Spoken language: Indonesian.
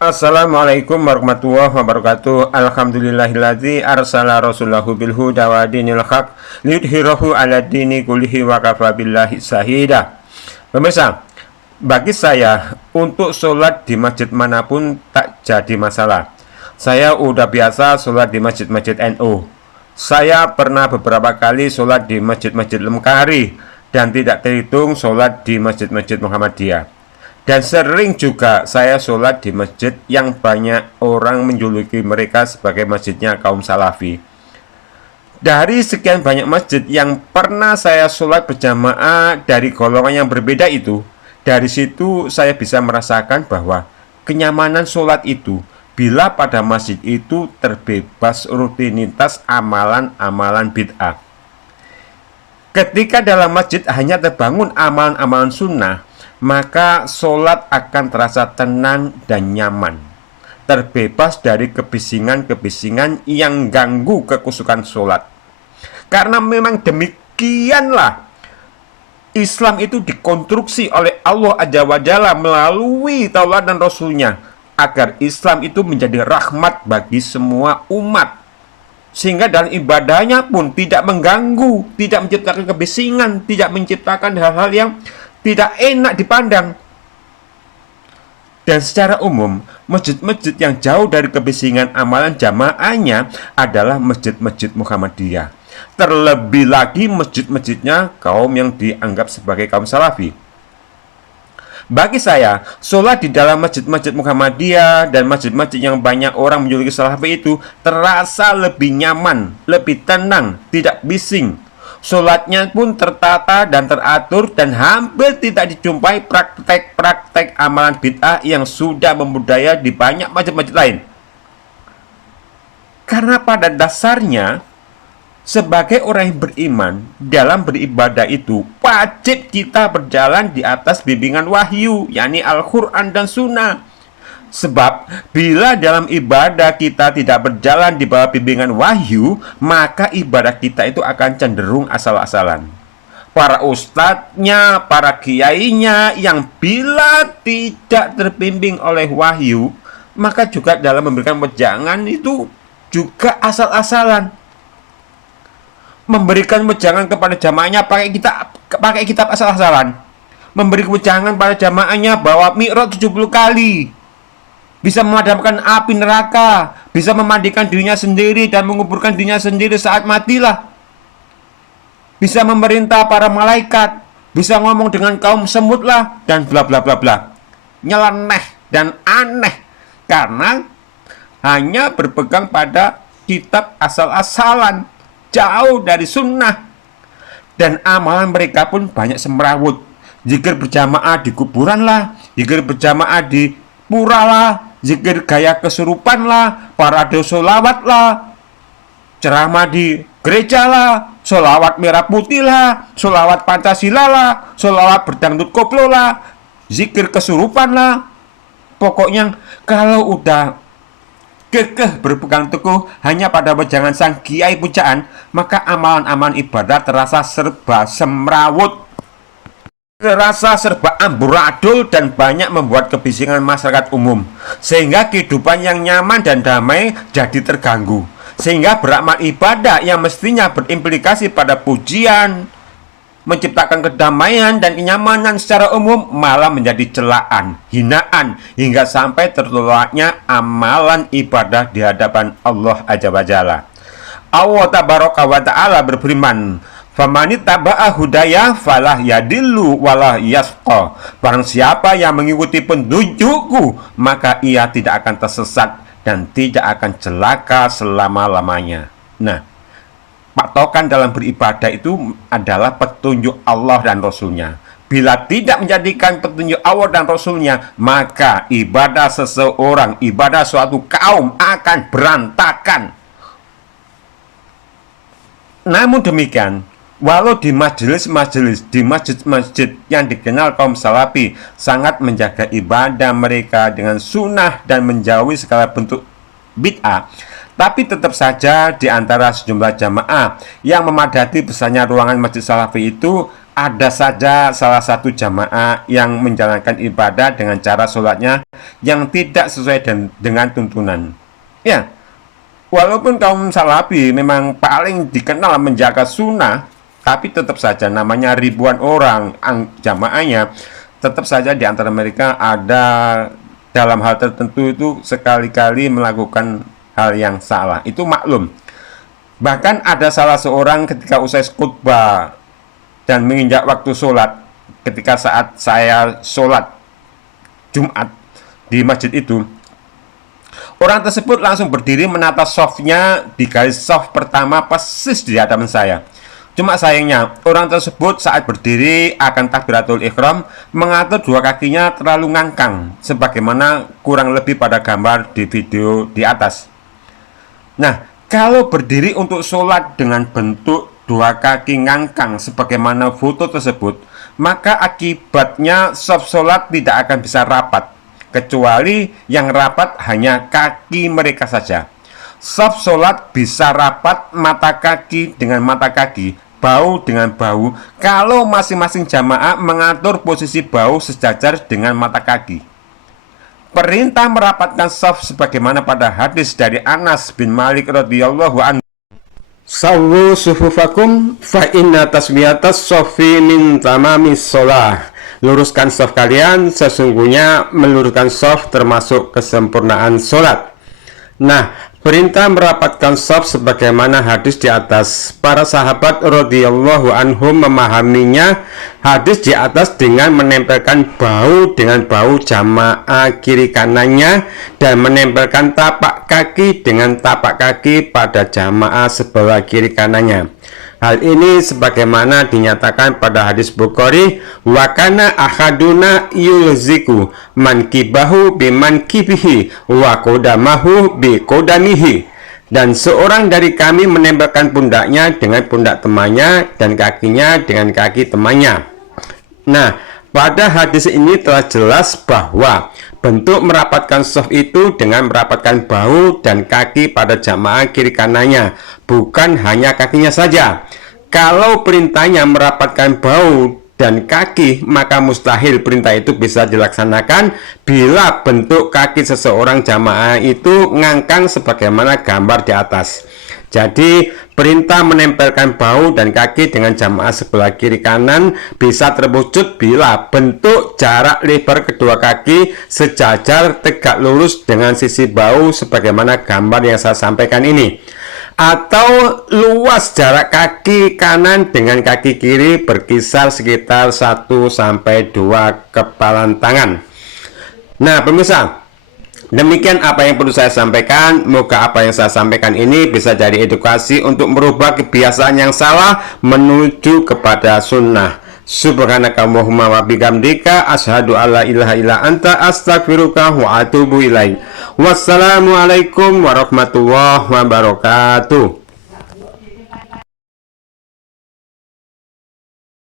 Assalamualaikum warahmatullahi wabarakatuh. Alhamdulillahilladzi arsala rasulahu bil huda wa dinil haq liyudhhirahu 'ala dini kullihi wa kafa billahi syahida. Pemirsa, bagi saya untuk sholat di masjid manapun tak jadi masalah. Saya udah biasa sholat di masjid-masjid NU. Saya pernah beberapa kali sholat di masjid-masjid Lemkari dan tidak terhitung sholat di masjid-masjid Muhammadiyah. Dan sering juga saya sholat di masjid yang banyak orang menjuluki mereka sebagai masjidnya kaum salafi. Dari sekian banyak masjid yang pernah saya sholat berjamaah dari golongan yang berbeda itu, dari situ saya bisa merasakan bahwa kenyamanan sholat itu bila pada masjid itu terbebas rutinitas amalan-amalan bid'ah. Ketika dalam masjid hanya terbangun amalan-amalan sunnah, maka sholat akan terasa tenang dan nyaman, terbebas dari kebisingan-kebisingan yang ganggu kekusukan sholat. Karena memang demikianlah Islam itu dikonstruksi oleh Allah Azza wa Jalla melalui Taurat dan Rasulnya, agar Islam itu menjadi rahmat bagi semua umat, sehingga dalam ibadahnya pun tidak mengganggu, tidak menciptakan kebisingan, tidak menciptakan hal-hal yang tidak enak dipandang. Dan secara umum, masjid-masjid yang jauh dari kebisingan amalan jamaahnya adalah masjid-masjid Muhammadiyah. Terlebih lagi masjid-masjidnya kaum yang dianggap sebagai kaum salafi. Bagi saya, sholat di dalam masjid-masjid Muhammadiyah dan masjid-masjid yang banyak orang menjuluki salafi itu terasa lebih nyaman, lebih tenang, tidak bising. Sholatnya pun tertata dan teratur, dan hampir tidak dijumpai praktek-praktek amalan bid'ah yang sudah membudaya di banyak masjid-masjid lain. Karena pada dasarnya, sebagai orang yang beriman, dalam beribadah itu wajib kita berjalan di atas bimbingan wahyu, yakni Al-Quran dan Sunnah. Sebab bila dalam ibadah kita tidak berjalan di bawah bimbingan wahyu, maka ibadah kita itu akan cenderung asal-asalan. Para ustadznya, para kiainya yang bila tidak terbimbing oleh wahyu, maka juga dalam memberikan wejangan itu juga asal-asalan. Memberikan wejangan kepada jamaahnya pakai kitab asal-asalan. Memberi wejangan pada jamaahnya bahwa mi'raj 70 kali, bisa memadamkan api neraka, bisa memandikan dirinya sendiri dan menguburkan dirinya sendiri saat matilah, bisa memerintah para malaikat, bisa ngomong dengan kaum semutlah, dan bla bla bla bla. Nyeleneh dan aneh karena hanya berpegang pada kitab asal-asalan, jauh dari sunnah. Dan amalan mereka pun banyak semrawut. Zikir berjamaah di kuburan lah, zikir berjamaah di pura lah, zikir gaya kesurupan lah, parade solawat lah, ceramah di gereja lah, solawat merah putih lah, solawat Pancasila lah, solawat berdangdut koplo lah, zikir kesurupan lah. Pokoknya kalau udah kekeh berpegang teguh hanya pada wejangan sang kiai pujaan, maka amalan-amalan ibadah terasa serba semrawut, terasa serba amburadul, dan banyak membuat kebisingan masyarakat umum, sehingga kehidupan yang nyaman dan damai jadi terganggu, sehingga beramal ibadah yang mestinya berimplikasi pada pujian, menciptakan kedamaian dan kenyamanan secara umum malah menjadi celaan, hinaan, hingga sampai tertolaknya amalan ibadah di hadapan Allah Azza wa Jalla. Allah Tabaraka wa Ta'ala berfirman, "Famani taba'a hudaya falah yadillu walah yasqa." Barang siapa yang mengikuti petunjukku, maka ia tidak akan tersesat dan tidak akan celaka selama-lamanya. Nah, patokan dalam beribadah itu adalah petunjuk Allah dan Rasulnya. Bila tidak menjadikan petunjuk Allah dan Rasulnya, maka ibadah seseorang, ibadah suatu kaum akan berantakan. Namun demikian, walau di majelis-majelis, di masjid-masjid yang dikenal kaum salafi sangat menjaga ibadah mereka dengan sunnah dan menjauhi segala bentuk bid'ah, tapi tetap saja di antara sejumlah jamaah yang memadati besarnya ruangan masjid salafi itu ada saja salah satu jamaah yang menjalankan ibadah dengan cara sholatnya yang tidak sesuai dengan tuntunan. Ya, walaupun kaum Salafi memang paling dikenal menjaga sunnah, tapi tetap saja namanya ribuan orang jamaahnya, tetap saja di antara mereka ada dalam hal tertentu itu sekali-kali melakukan hal yang salah. Itu maklum. Bahkan ada salah seorang ketika usai khutbah dan menginjak waktu sholat, ketika saat saya sholat Jumat di masjid itu, orang tersebut langsung berdiri menata softnya di garis soft pertama persis di hadapan saya. Cuma sayangnya, orang tersebut saat berdiri akan takbiratul ikhram mengatur dua kakinya terlalu ngangkang, sebagaimana kurang lebih pada gambar di video di atas. Nah, kalau berdiri untuk sholat dengan bentuk dua kaki ngangkang sebagaimana foto tersebut, maka akibatnya soft sholat tidak akan bisa rapat, kecuali yang rapat hanya kaki mereka saja. Soft sholat bisa rapat mata kaki dengan mata kaki, bahu dengan bahu, kalau masing-masing jamaah mengatur posisi bahu sejajar dengan mata kaki. Perintah merapatkan shaf sebagaimana pada hadis dari Anas bin Malik radhiyallahu anhu. Sawwu sufufakum fa inna taswiyatas shaffi min tamamis shalah. Luruskan shaf kalian, sesungguhnya meluruskan shaf termasuk kesempurnaan sholat. Nah, perintah merapatkan shaf sebagaimana hadis di atas, para sahabat radhiyallahu anhum memahaminya hadis di atas dengan menempelkan bahu dengan bahu jamaah kiri kanannya dan menempelkan tapak kaki dengan tapak kaki pada jamaah sebelah kiri kanannya. Hal ini sebagaimana dinyatakan pada hadis Bukhari, wa kana ahaduna yulziku mankibahu bimankibihi wa qodamahu bi qodamihi. Dan seorang dari kami menempelkan pundaknya dengan pundak temannya dan kakinya dengan kaki temannya. Nah, pada hadis ini telah jelas bahwa bentuk merapatkan shaf itu dengan merapatkan bahu dan kaki pada jamaah kiri kanannya, bukan hanya kakinya saja. Kalau perintahnya merapatkan bahu dan kaki, maka mustahil perintah itu bisa dilaksanakan bila bentuk kaki seseorang jamaah itu ngangkang sebagaimana gambar di atas. Jadi, perintah menempelkan bahu dan kaki dengan jamaah sebelah kiri kanan bisa terwujud bila bentuk jarak lebar kedua kaki sejajar tegak lurus dengan sisi bahu sebagaimana gambar yang saya sampaikan ini. Atau luas jarak kaki kanan dengan kaki kiri berkisar sekitar 1-2 kepalan tangan. Nah, pemirsa, demikian apa yang perlu saya sampaikan. Moga apa yang saya sampaikan ini bisa jadi edukasi untuk merubah kebiasaan yang salah menuju kepada sunnah. Subhanakallahumma wa bihamdika asyhadu alla ilaha illa anta astaghfiruka wa atubu ilaik. Wassalamualaikum warahmatullahi wabarakatuh.